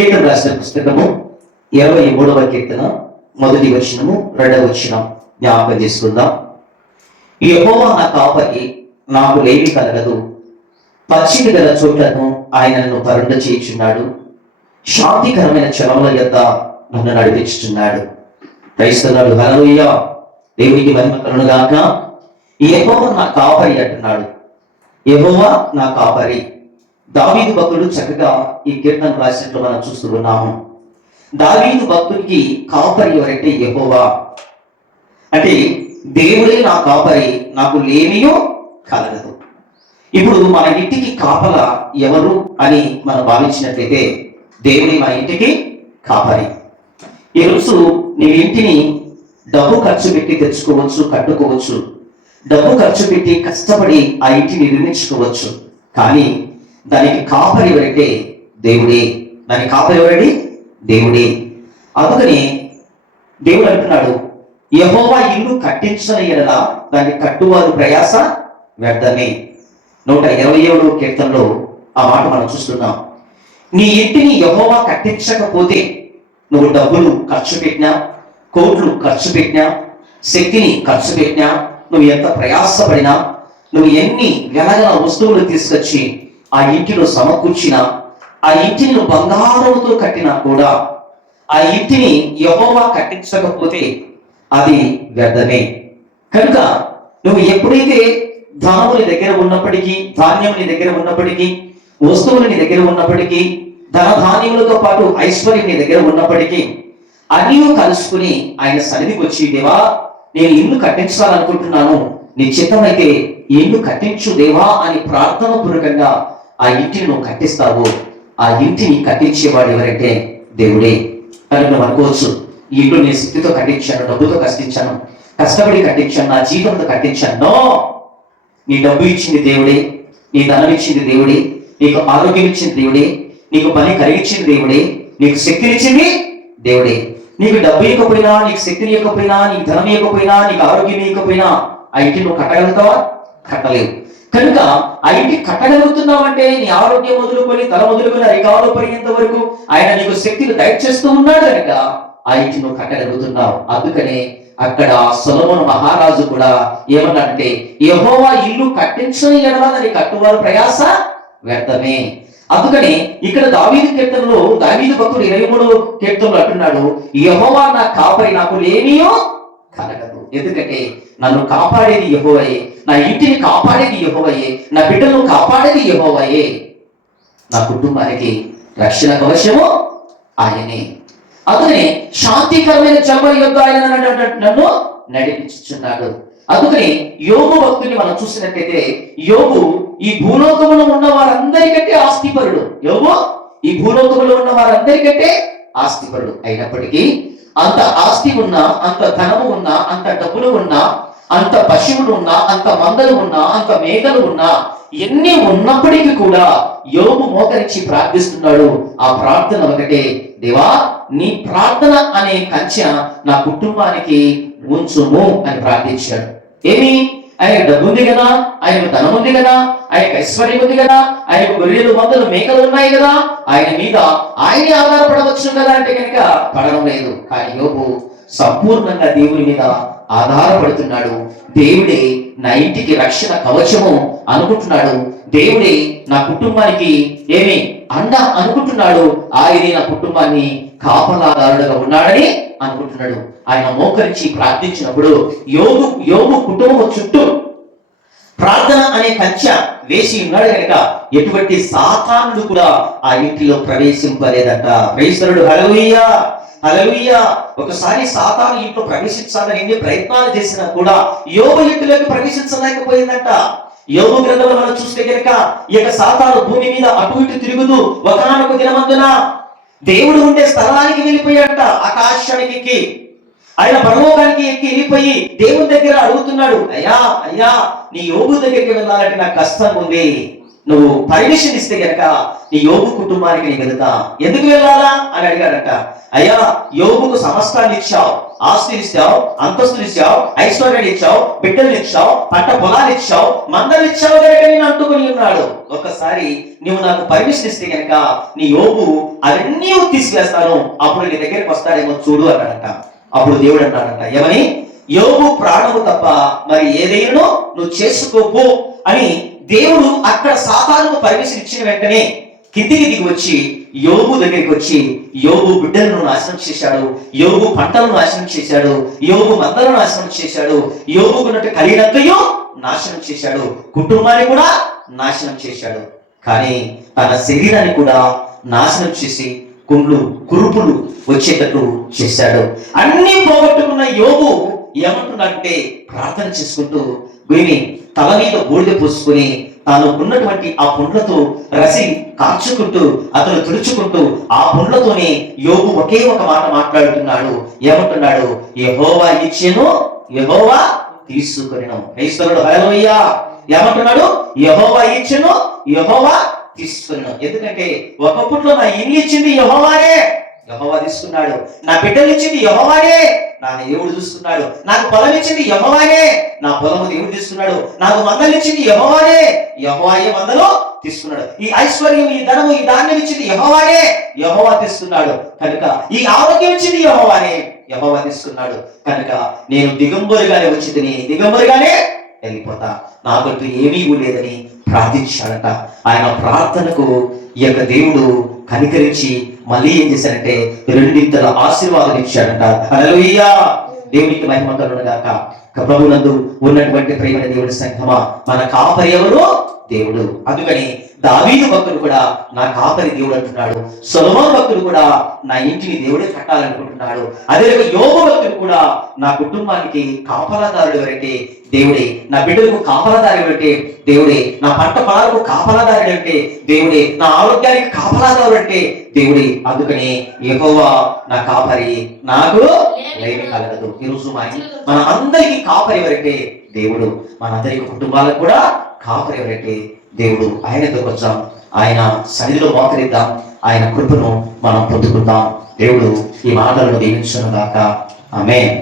కీర్తన రాసిన పుస్తకము 23వ కీర్తన 1వ వచనము 2వ వచనం జ్ఞాపకం చేసుకుందాం. యెహోవా నా కాపరి, నాకు లేమి కలగదు. పచ్చిక గల చోట్లను ఆయన నన్ను పరుండ చేయుచున్నాడు. శాంతికరమైన చలముల యొద్ద నన్ను నడిపించుచున్నాడు. క్రైస్తవుడు హల్లెలూయా, దేవునికి మహిమ కలుగును గాక. యెహోవా నా కాపరి అంటున్నాడు. యెహోవా నా కాపరి. దావీదు భక్తుడు చక్కగా ఈ కీర్తన రాసినట్లు మనం చూస్తూ ఉన్నాము. దావీదు భక్తుడికి కాపరి ఎవరంటే యెహోవా. అంటే దేవుడే నా కాపరి, నాకు లేమియో కలగదు. ఇప్పుడు మన ఇంటికి కాపల ఎవరు అని మనం భావించినట్లయితే దేవుడే మన ఇంటికి కాపరి. ఈరోజు నీ ఇంటిని డబ్బు ఖర్చు పెట్టి తెచ్చుకోవచ్చు, కట్టుకోవచ్చు. డబ్బు ఖర్చు పెట్టి కష్టపడి ఆ ఇంటిని నిర్మించుకోవచ్చు. కానీ దానికి కాపరి ఎవరంటే దేవుడే. దానికి కాపరి ఎవరండి? దేవుడే. అందుకని దేవుడు అంటున్నాడు, యెహోవా ఇల్లు కట్టించని ఎడల దాన్ని కట్టువారు ప్రయాస వ్యర్థమే. 127వ కీర్తనలో ఆ మాట మనం చూస్తున్నాం. నీ ఇంటిని యెహోవా కట్టించకపోతే నువ్వు డబ్బులు ఖర్చు పెట్టినా, కోట్లు ఖర్చు పెట్టినా, శక్తిని ఖర్చు పెట్టినా, నువ్వు ఎంత ప్రయాసపడినా, నువ్వు ఎన్ని వెలగల వస్తువులు తీసుకొచ్చి ఆ ఇంటిలో సమకూర్చినా, ఆ ఇంటిని నువ్వు బంగారంతో కట్టినా కూడా ఆ ఇంటిని యెహోవా కట్టించకపోతే అది వ్యర్థమే. కనుక నువ్వు ఎప్పుడైతే ధనము నీ దగ్గర ఉన్నప్పటికీ, ధాన్యం నీ దగ్గర ఉన్నప్పటికీ, వస్తువులు నీ దగ్గర ఉన్నప్పటికీ, ధనధాన్యములతో పాటు ఐశ్వర్యం నీ దగ్గర ఉన్నప్పటికీ అన్నీ కలుసుకుని ఆయన సన్నిధికి వచ్చి, దేవా నేను ఇల్లు కట్టించాలనుకుంటున్నాను, నీ చిత్తమైతే ఈ ఇల్లు కట్టించు దేవా అని ప్రార్థన పూర్వకంగా ఆ ఇంటిని నువ్వు కట్టిస్తావు. ఆ ఇంటిని కట్టించేవాడు ఎవరంటే దేవుడే. కానీ నువ్వు అనుకోవచ్చు, ఈ ఇల్లు నేను శక్తితో కట్టించాను, డబ్బుతో కష్టించాను, కష్టపడి కట్టించాను, నా జీవితంతో కట్టించాను. నో, నీ డబ్బు ఇచ్చింది దేవుడే, నీ ధనం ఇచ్చింది దేవుడే, నీకు ఆరోగ్యం ఇచ్చింది దేవుడే, నీకు పని కలిగించింది దేవుడే, నీకు శక్తిని ఇచ్చింది దేవుడే. నీకు డబ్బు ఇవ్వకపోయినా, నీకు శక్తిని ఇవ్వకపోయినా, నీకు ధనం ఇవ్వకపోయినా, నీకు ఆరోగ్యం ఇవ్వకపోయినా ఆ ఇంటిని నువ్వు కట్టగలుగుతావా? కట్టలేవు. కనుక ఆ ఇంటి కట్టగలుగుతున్నావంటే నీ ఆరోగ్యం మొదలుకొని తల మొదలుకొని అరికాలు పడినంత వరకు ఆయన నీకు శక్తిని దయచేస్తూ ఉన్నాడు కనుక ఆ ఇంటిని నువ్వు కట్టగలుగుతున్నావు. అందుకనే అక్కడ సొలొమోను మహారాజు కూడా ఏమన్నాడంటే, యెహోవా ఇల్లు కట్టించని ఎడల దాన్ని కట్టువారు ప్రయాస వ్యర్థమే. అందుకని ఇక్కడ దావీదు కీర్తనలో దావీదు భక్తుడు 23వ కీర్తనలో అంటున్నాడు, యెహోవా నా కాపరి, నాకు లేమియో కలగదు. ఎందుకంటే నన్ను కాపాడేది యెహోవాయే, నా ఇంటిని కాపాడేది యెహోవాయే, నా బిడ్డలను కాపాడేది యెహోవాయే, నా కుటుంబానికి రక్షణ కవచము ఆయనే. అందుకని శాంతికరమైన చలమల యొద్ద ఆయన నన్ను నడిపించుచున్నాడు. అందుకని యోబు భక్తుని మనం చూసినట్టయితే యోబు ఈ భూలోకములో ఉన్న వారందరికంటే ఆస్తిపరుడు. యోబు ఈ భూలోకములో ఉన్న వారందరికంటే ఆస్తిపరుడు అయినప్పటికీ అంత ఆస్తి ఉన్నా, అంత ధనము ఉన్నా, అంత డబ్బులు ఉన్నా, అంత పశువులు ఉన్నా, అంత మందలు ఉన్నా, అంత మేకలు ఉన్నా, ఎన్ని ఉన్నప్పటికీ కూడా యోబు మోకరించి ప్రార్థిస్తున్నాడు. ఆ ప్రార్థన ఒకటే, దేవా నీ ప్రార్థన అనే కంచె నా కుటుంబానికి ఉంచుము అని ప్రార్థించాడు. ఏమి? ఆయనకు డబ్బు ఉంది కదా, ఆయనకు ధనం ఉంది కదా, ఆయనకు ఐశ్వర్యం ఉంది కదా, ఆయనకు గొర్రెలు మందలు మేకలు ఉన్నాయి కదా, ఆయన మీద ఆయనే ఆధారపడవచ్చు కదా అంటే కనుక పడడం లేదు. కానీ యోబు సంపూర్ణంగా దేవుని మీద ఆధారపడుతున్నాడు. దేవుడే నా ఇంటికి రక్షణ కవచము అనుకుంటున్నాడు. దేవుడే నా కుటుంబానికి ఏమి అండ అనుకుంటున్నాడు. ఆయనే నా కుటుంబాన్ని కాపలాదారుడుగా ఉన్నాడని అనుకుంటున్నాడు. ఆయన మోకరించి ప్రార్థించినప్పుడు యోబు కుటుంబం చుట్టూ ప్రార్థన అనే కంచె వేసి ఉన్నాడు కనుక ఎటువంటి సాతానుడు కూడా ఆ ఇంటిలో ప్రవేశింపలేదట. ప్రైస్తరుడు హల్లెలూయా, హల్లెలూయా. ఒకసారి సాతాను ఇంట్లో ప్రవేశించాలని ఎన్ని ప్రయత్నాలు చేసినా కూడా యోబు ఇంటిలోకి ప్రవేశించలేకపోయిందట. యోబు గ్రంథంలో మనం చూస్తే కనుక ఈ యొక్క సాతాను భూమి మీద అటు ఇటు తిరుగుతూ ఒకానొక దినమందున దేవుడు ఉండే స్థలానికి వెళ్ళిపోయాడట. ఆకాశానికి ఎక్కి ఆయన పరలోకానికి ఎక్కి వెళ్ళిపోయి దేవుని దగ్గర అడుగుతున్నాడు, అయ్యా అయ్యా నీ యోబు దగ్గరికి వెళ్ళాలంటే నాకు కష్టం ఉంది, నువ్వు పర్మిషన్ ఇస్తే గనక నీ యోగు కుటుంబానికి నీ వెళ్తా. ఎందుకు వెళ్ళాలా అని అడిగాడట. అయ్యా, యోగుకు సమస్తాన్ని ఇచ్చావు, ఆస్తులు ఇచ్చావు, అంతస్తులు ఇచ్చావు, ఐశ్వర్యాలు ఇచ్చావు, బిడ్డలు ఇచ్చావు, పంట పొలాలు ఇచ్చావు, మందలు ఇచ్చావు కనుక నేను అంటుకొని ఉన్నాడు. ఒక్కసారి నువ్వు నాకు పర్మిషన్ ఇస్తే గనక నీ యోగు అవన్నీ తీసివేస్తాను, అప్పుడు నీ దగ్గరికి వస్తాడేమో చూడు అన్నాడంట. అప్పుడు దేవుడు అన్నాడంట, ఏమని? యోగు ప్రాణము తప్ప మరి ఏదైనా నువ్వు చేసుకోపో అని దేవుడు అక్కడ సాతానుకు పర్మిషన్ ఇచ్చిన వెంటనే కిందికి దిగి వచ్చి యోగు దగ్గరికి వచ్చి యోగు బిడ్డలను నాశనం చేశాడు, యోగు పంటలను నాశనం చేశాడు, యోగు మందలను నాశనం చేశాడు, యోగుకున్నట్టు కలిగినంతయో నాశనం చేశాడు, కుటుంబాన్ని కూడా నాశనం చేశాడు. కానీ తన శరీరాన్ని కూడా నాశనం చేసి కుండ్లు కురుపులు వచ్చేటట్టు చేశాడు. అన్ని పోగొట్టుకున్న యోగు ఏమంటున్నాడంటే ప్రార్థన చేసుకుంటూ భూమి తల మీద బూడిద పూసుకుని తాను ఉన్నటువంటి ఆ పుండ్లతో రసి కార్చుకుంటూ అతను తుడుచుకుంటూ ఆ పుండ్లతోనే యోగు ఒకే ఒక మాట మాట్లాడుతున్నాడు. ఏమంటున్నాడు? యెహోవా ఇచ్చెను, యెహోవా తీసుకొనెను. క్రైస్తవుడు హల్లెలూయా. ఏమంటున్నాడు? యెహోవా ఇచ్చెను, యెహోవా తీసుకొనెను. ఎందుకంటే ఒకప్పట్లో నా ఇల్లు ఇచ్చింది యెహోవానే, యెహోవా తీసుకున్నాడు. నా బిడ్డలు ఇచ్చింది యెహోవానే, నా దేవుడు చూస్తున్నాడు. నాకు పొలం ఇచ్చింది యెహోవానే, నా పొలము దేవుడు తీసుకున్నాడు. నాకు మందలు ఇచ్చింది యెహోవానే, యెహోవాయే మందలు తీసుకున్నాడు. ఈ ఐశ్వర్యం, ఈ ధనము, ఈ ధాన్యం ఇచ్చింది యెహోవానే, యెహోవా తీసుకున్నాడు. కనుక ఈ ఆరోగ్యం ఇచ్చింది యెహోవానే, యెహోవా తీసుకున్నాడు. కనుక నేను దిగంబరిగానే వచ్చిందని దిగంబరిగానే వెళ్ళిపోతా, నాకంటూ ఏమీ లేదని ప్రార్థించాడట. ఆయన ప్రార్థనకు ఈ యొక్క దేవుడు కనికరించి మళ్ళీ ఏం చేశాడంటే రెండింతల ఆశీర్వాదం ఇచ్చాడంట. హల్లెలూయా. దేవునికి మహిమ కలుగును గాక. ప్రభువునందు ఉన్నటువంటి ప్రియమైన దేవుడి సంఘమా, మన కాపరి ఎవరు? దేవుడు. అందుకని దావీదు భక్తుడు కూడా నా కాపరి దేవుడు అంటున్నాడు. సొలొమోను భక్తుడు కూడా నా ఇంటిని దేవుడే కట్టాలనుకుంటున్నాడు. అదే యోబు భక్తుడు కూడా నా కుటుంబానికి కాపలాదారుడు ఎవరంటే దేవుడే, నా బిడ్డలకు కాపలాదారు అంటే దేవుడే, నా పంట పొలాలకు కాపలాదారుడు అంటే దేవుడే, నా ఆరోగ్యానికి కాపలాదారు అంటే దేవుడే. అందుకని యెహోవా నా కాపరి, నాకు లేమి కలగదు. ఈరోజు మన అందరికీ కాపరి ఎవరంటే దేవుడు, మనందరి కుటుంబాలకు కూడా కాపరి ఎవరంటే దేవుడు. ఆయన దగ్గరకు వచ్చాం, ఆయన సన్నిధిలో మోకరిద్దాం, ఆయన కృపను మనం పొందుకుందాం. దేవుడు ఈ మాటలను దీవించును గాక. ఆమేన్.